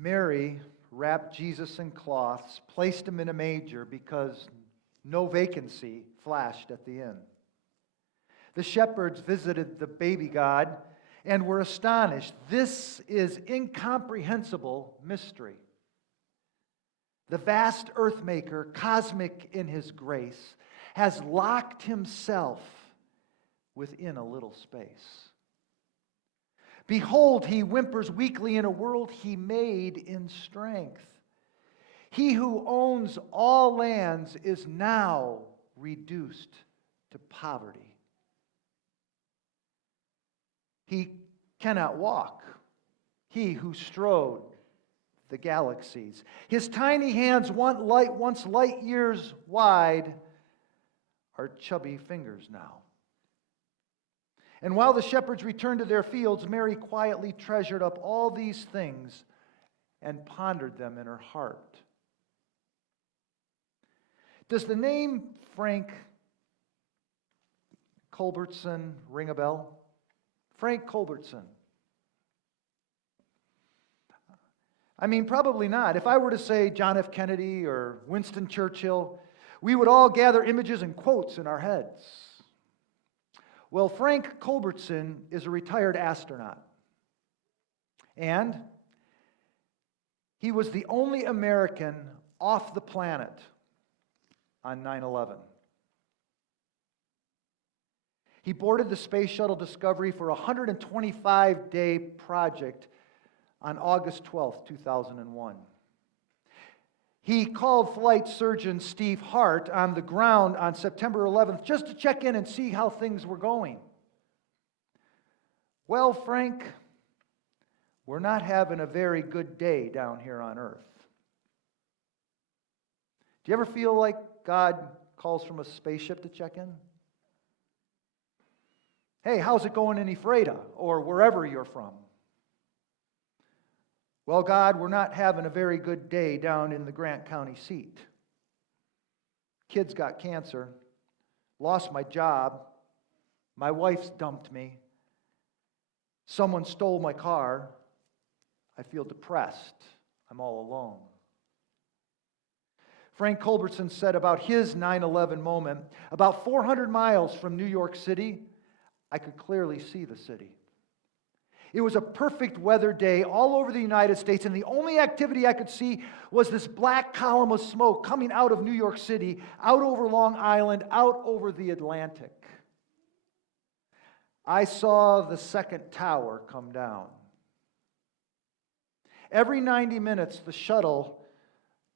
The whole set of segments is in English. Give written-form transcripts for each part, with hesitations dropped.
Mary wrapped Jesus in cloths, placed him in a manger because no vacancy flashed at the inn. The shepherds visited the baby God and were astonished. This is incomprehensible mystery. The vast earthmaker, cosmic in his grace, has locked himself within a little space. Behold, he whimpers weakly in a world he made in strength. He who owns all lands is now reduced to poverty. He cannot walk, he who strode the galaxies. His tiny hands, once light years wide, are chubby fingers now. And while the shepherds returned to their fields, Mary quietly treasured up all these things and pondered them in her heart. Does the name Frank Culbertson ring a bell? Frank Culbertson. I mean, probably not. If I were to say John F. Kennedy or Winston Churchill, we would all gather images and quotes in our heads. Well, Frank Culbertson is a retired astronaut. And he was the only American off the planet on 9/11. He boarded the Space Shuttle Discovery for a 125-day project on August 12, 2001. He called flight surgeon Steve Hart on the ground on September 11th just to check in and see how things were going. Well, Frank, we're not having a very good day down here on Earth. Do you ever feel like God calls from a spaceship to check in? Hey, how's it going in Ephrata or wherever you're from? Well, God, we're not having a very good day down in the Grant County seat. Kids got cancer, lost my job, my wife's dumped me, someone stole my car, I feel depressed, I'm all alone. Frank Culbertson said about his 9/11 moment, about 400 miles from New York City, I could clearly see the city. It was a perfect weather day all over the United States, and the only activity I could see was this black column of smoke coming out of New York City, out over Long Island, out over the Atlantic. I saw the second tower come down. Every 90 minutes, the shuttle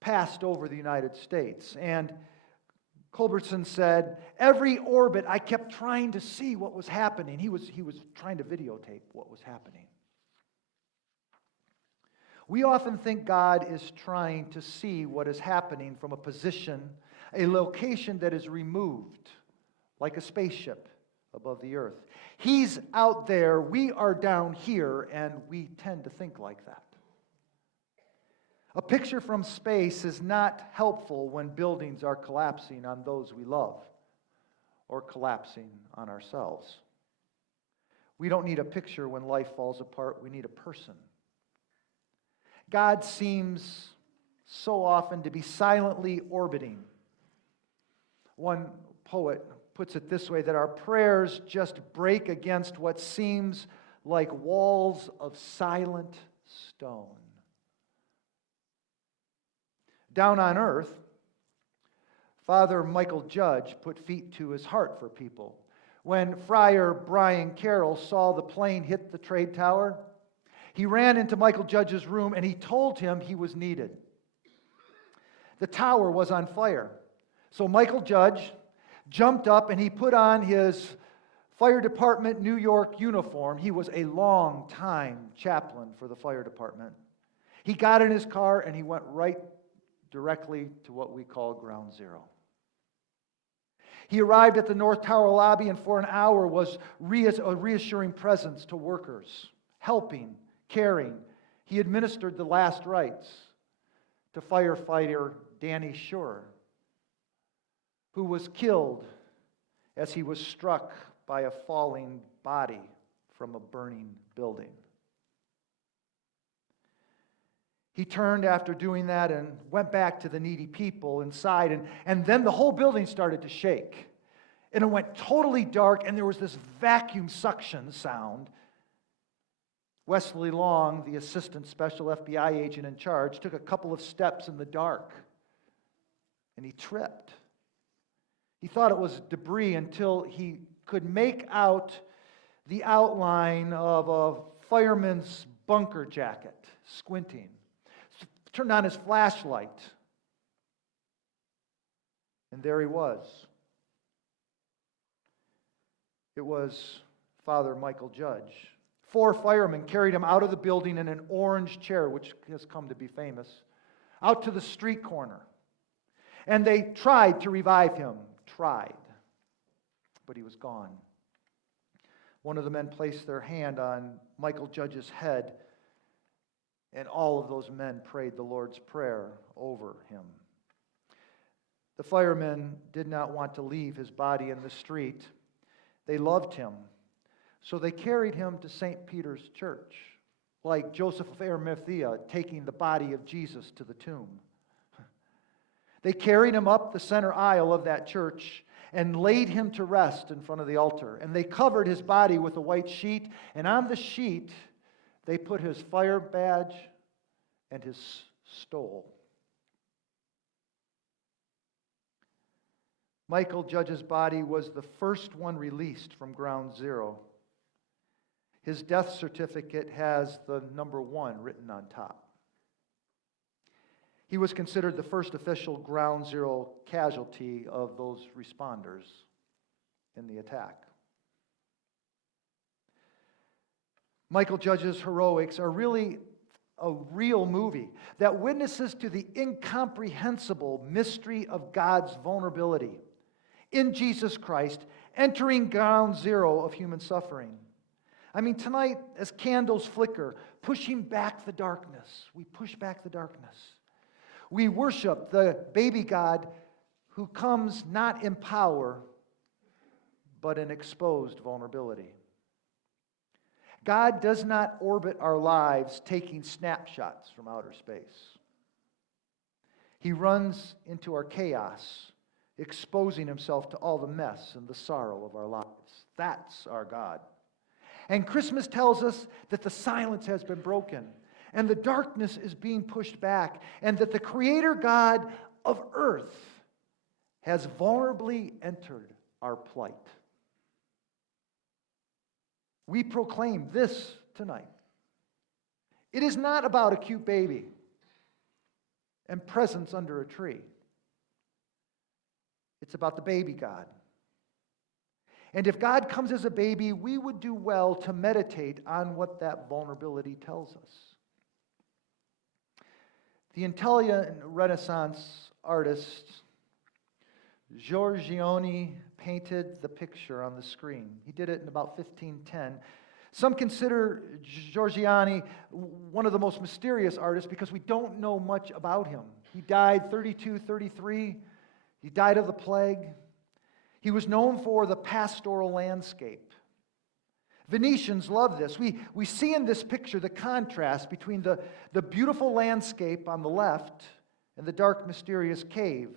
passed over the United States, and Culbertson said, every orbit I kept trying to see what was happening. He was trying to videotape what was happening. We often think God is trying to see what is happening from a position, a location that is removed, like a spaceship above the earth. He's out there, we are down here, and we tend to think like that. A picture from space is not helpful when buildings are collapsing on those we love or collapsing on ourselves. We don't need a picture when life falls apart. We need a person. God seems so often to be silently orbiting. One poet puts it this way, that our prayers just break against what seems like walls of silent stone. Down on earth, Father Michael Judge put feet to his heart for people. When Friar Brian Carroll saw the plane hit the trade tower, he ran into Michael Judge's room and he told him he was needed. The tower was on fire. So Michael Judge jumped up and he put on his fire department New York uniform. He was a long-time chaplain for the fire department. He got in his car and he went right directly to what we call ground zero. He arrived at the North Tower lobby and for an hour was a reassuring presence to workers, helping, caring. He administered the last rites to firefighter Danny Shore, who was killed as he was struck by a falling body from a burning building. He turned after doing that and went back to the needy people inside, and then the whole building started to shake. And it went totally dark, and there was this vacuum suction sound. Wesley Long, the assistant special FBI agent in charge, took a couple of steps in the dark, and he tripped. He thought it was debris until he could make out the outline of a fireman's bunker jacket, squinting. Turned on his flashlight, and there he was. It was Father Michael Judge. 4 firemen carried him out of the building in an orange chair, which has come to be famous, out to the street corner. And they tried to revive him. But he was gone. One of the men placed their hand on Michael Judge's head, and all of those men prayed the Lord's Prayer over him. The firemen did not want to leave his body in the street. They loved him, so they carried him to St. Peter's Church, like Joseph of Arimathea taking the body of Jesus to the tomb. They carried him up the center aisle of that church and laid him to rest in front of the altar. And they covered his body with a white sheet, and on the sheet they put his fire badge and his stole. Michael Judge's body was the first one released from Ground Zero. His death certificate has the number 1 written on top. He was considered the first official Ground Zero casualty of those responders in the attack. Michael Judge's heroics are really a real movie that witnesses to the incomprehensible mystery of God's vulnerability in Jesus Christ, entering ground zero of human suffering. I mean, tonight, as candles flicker, pushing back the darkness, we push back the darkness. We worship the baby God who comes not in power, but in exposed vulnerability. God does not orbit our lives taking snapshots from outer space. He runs into our chaos, exposing himself to all the mess and the sorrow of our lives. That's our God. And Christmas tells us that the silence has been broken, and the darkness is being pushed back, and that the Creator God of earth has vulnerably entered our plight. We proclaim this tonight. It is not about a cute baby and presents under a tree. It's about the baby God. And if God comes as a baby, we would do well to meditate on what that vulnerability tells us. The Italian Renaissance artist Giorgione painted the picture on the screen. He did it in about 1510. Some consider Giorgione one of the most mysterious artists because we don't know much about him. He died 32, 33. He died of the plague. He was known for the pastoral landscape. Venetians love this. We see in this picture the contrast between the beautiful landscape on the left and the dark, mysterious cave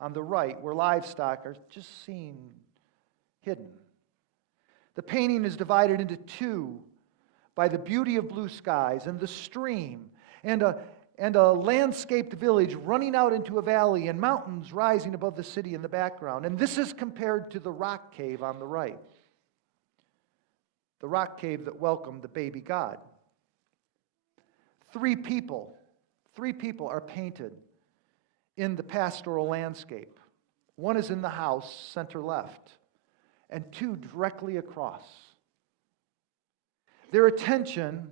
on the right, where livestock are just seen hidden. The painting is divided into two by the beauty of blue skies and the stream and a landscaped village running out into a valley and mountains rising above the city in the background. And this is compared to the rock cave on the right. The rock cave that welcomed the baby God. Three people are painted in the pastoral landscape. One is in the house, center left, and two directly across. Their attention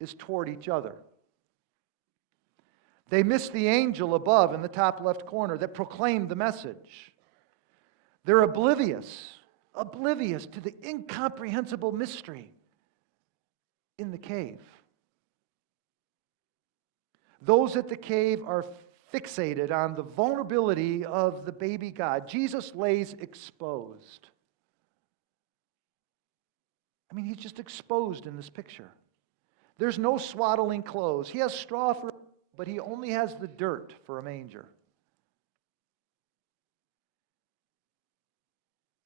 is toward each other. They miss the angel above in the top left corner that proclaimed the message. They're oblivious to the incomprehensible mystery in the cave. Those at the cave are fixated on the vulnerability of the baby God. Jesus lays exposed. I mean, he's just exposed in this picture. There's no swaddling clothes. He has straw for but he only has the dirt for a manger.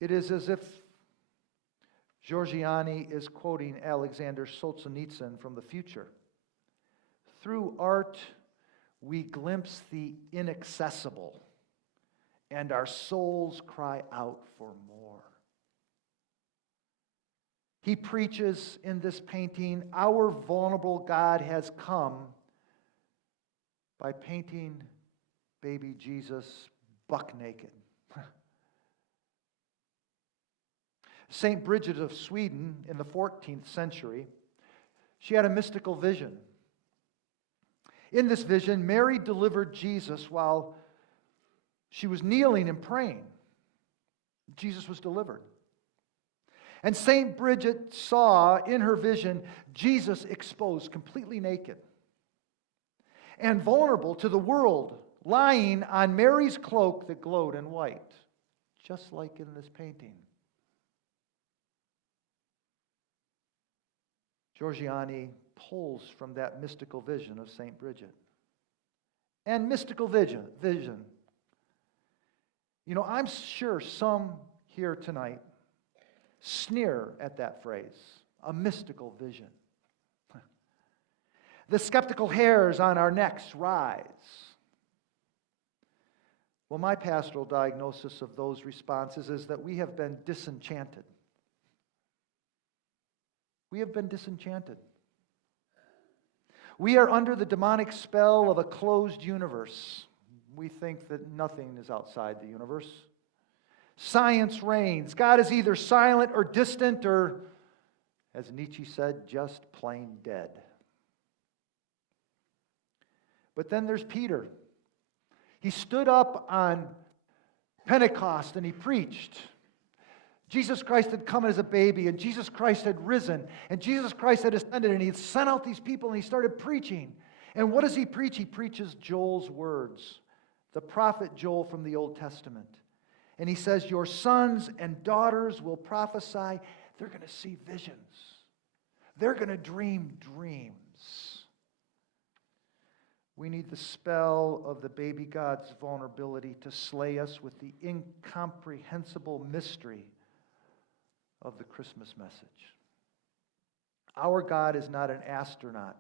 It is as if Giorgione is quoting Alexander Solzhenitsyn from the future. Through art, we glimpse the inaccessible, and our souls cry out for more. He preaches in this painting, our vulnerable God has come by painting baby Jesus buck naked. St. Bridget of Sweden in the 14th century, she had a mystical vision. In this vision, Mary delivered Jesus while she was kneeling and praying. Jesus was delivered. And St. Bridget saw in her vision Jesus exposed, completely naked, and vulnerable to the world, lying on Mary's cloak that glowed in white, just like in this painting. Giorgione pulls from that mystical vision of St. Bridget. And mystical vision. You know, I'm sure some here tonight sneer at that phrase, a mystical vision. The skeptical hairs on our necks rise. Well, my pastoral diagnosis of those responses is that we have been disenchanted. We have been disenchanted. We are under the demonic spell of a closed universe. We think that nothing is outside the universe. Science reigns. God is either silent or distant or, as Nietzsche said, just plain dead. But then there's Peter. He stood up on Pentecost and he preached. Jesus Christ had come as a baby, and Jesus Christ had risen, and Jesus Christ had ascended, and he had sent out these people, and he started preaching. And what does he preach? He preaches Joel's words, the prophet Joel from the Old Testament. And he says, your sons and daughters will prophesy. They're going to see visions. They're going to dream dreams. We need the spell of the baby God's vulnerability to slay us with the incomprehensible mystery of the Christmas message. Our God is not an astronaut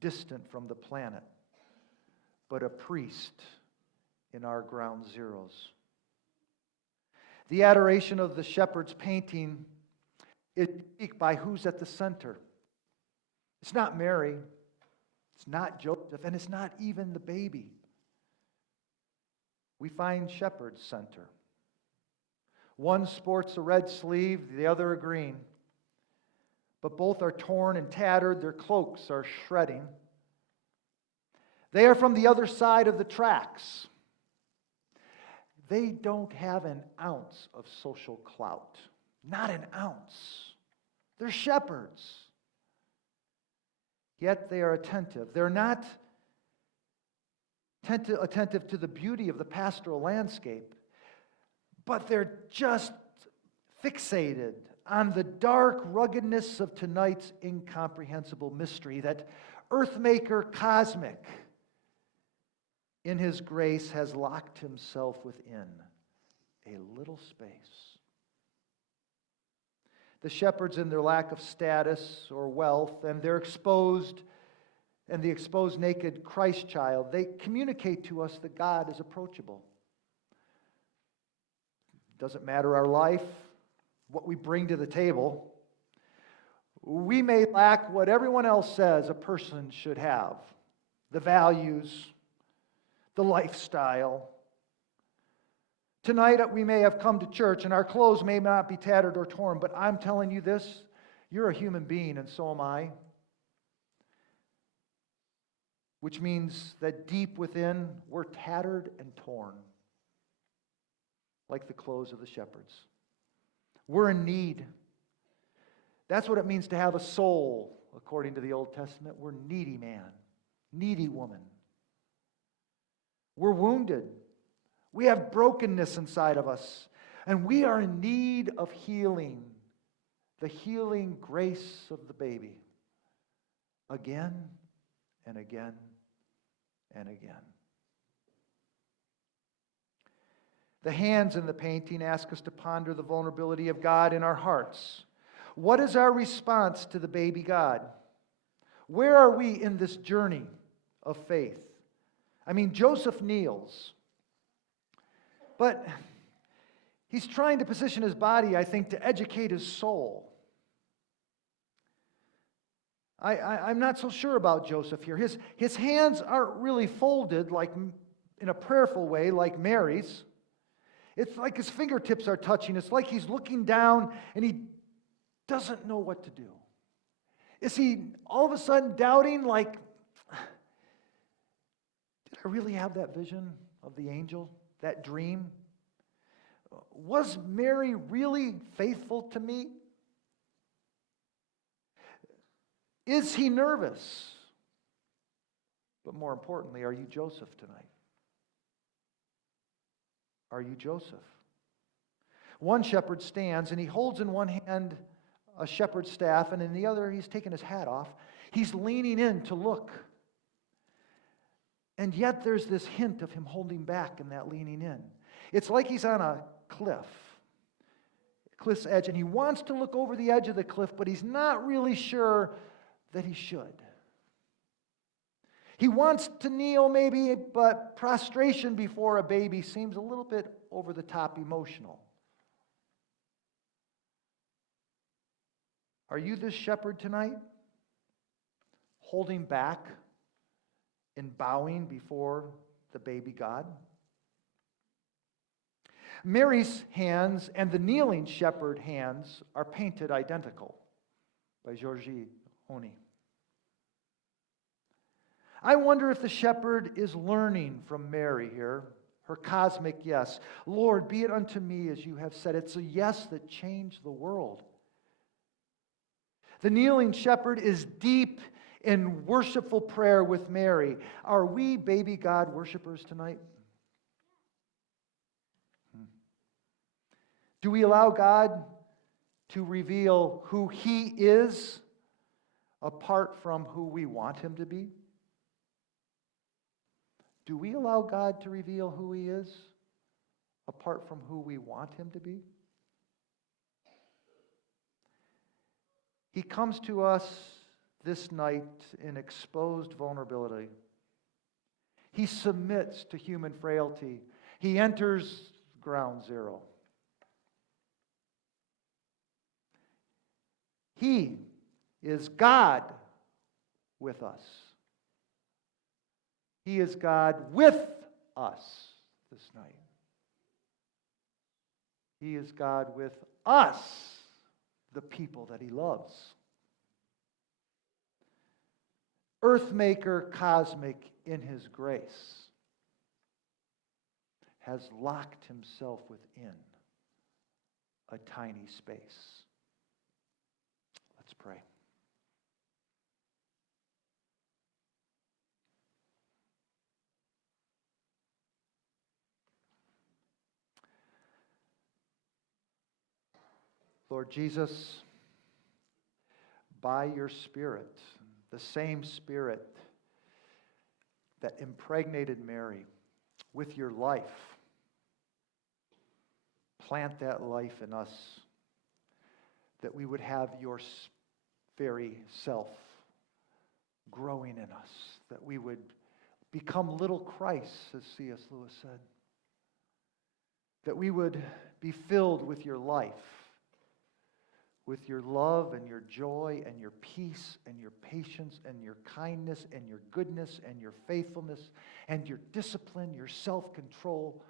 distant from the planet, but a priest in our ground zeros. The adoration of the shepherd's painting is unique by who's at the center. It's not Mary, it's not Joseph, and it's not even the baby. We find shepherds center. One sports a red sleeve, the other a green. But both are torn and tattered. Their cloaks are shredding. They are from the other side of the tracks. They don't have an ounce of social clout. Not an ounce. They're shepherds. Yet they are attentive. They're not attentive to the beauty of the pastoral landscape, but they're just fixated on the dark ruggedness of tonight's incomprehensible mystery, that earthmaker cosmic, in his grace, has locked himself within a little space. The shepherds, in their lack of status or wealth, and the exposed naked Christ child, they communicate to us that God is approachable. Doesn't matter our life, what we bring to the table. We may lack what everyone else says a person should have, the values, the lifestyle. Tonight we may have come to church and our clothes may not be tattered or torn, but I'm telling you this, you're a human being and so am I. Which means that deep within we're tattered and torn, like the clothes of the shepherds. We're in need. That's what it means to have a soul, according to the Old Testament. We're needy man, needy woman. We're wounded. We have brokenness inside of us, and we are in need of healing, the healing grace of the baby, again and again and again. The hands in the painting ask us to ponder the vulnerability of God in our hearts. What is our response to the baby God? Where are we in this journey of faith? I mean, Joseph kneels, but he's trying to position his body, I think, to educate his soul. I'm not so sure about Joseph here. His hands aren't really folded like in a prayerful way like Mary's. It's like his fingertips are touching. It's like he's looking down and he doesn't know what to do. Is he all of a sudden doubting, like, did I really have that vision of the angel, that dream? Was Mary really faithful to me? Is he nervous? But more importantly, are you Joseph tonight? Are you Joseph? One shepherd stands and he holds in one hand a shepherd's staff, and in the other he's taken his hat off. He's leaning in to look. And yet there's this hint of him holding back in that leaning in. It's like he's on a cliff's edge, and he wants to look over the edge of the cliff, but he's not really sure that he should. He wants to kneel maybe, but prostration before a baby seems a little bit over the top emotional. Are you this shepherd tonight? Holding back and bowing before the baby God? Mary's hands and the kneeling shepherd hands are painted identical by Giorgione. I wonder if the shepherd is learning from Mary here, her cosmic yes. Lord, be it unto me as you have said. It's a yes that changed the world. The kneeling shepherd is deep in worshipful prayer with Mary. Are we baby God worshipers tonight? Do we allow God to reveal who He is apart from who we want Him to be? Do we allow God to reveal who He is apart from who we want Him to be? He comes to us this night in exposed vulnerability. He submits to human frailty. He enters ground zero. He is God with us. He is God with us this night. He is God with us, the people that He loves. Earthmaker cosmic in His grace has locked Himself within a tiny space. Let's pray. Lord Jesus, by your Spirit, the same Spirit that impregnated Mary with your life, plant that life in us, that we would have your very self growing in us, that we would become little Christ, as C.S. Lewis said, that we would be filled with your life, with your love and your joy and your peace and your patience and your kindness and your goodness and your faithfulness and your discipline, your self-control,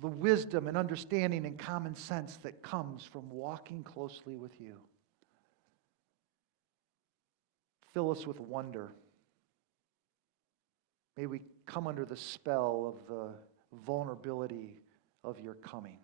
the wisdom and understanding and common sense that comes from walking closely with you. Fill us with wonder. May we come under the spell of the vulnerability of your coming.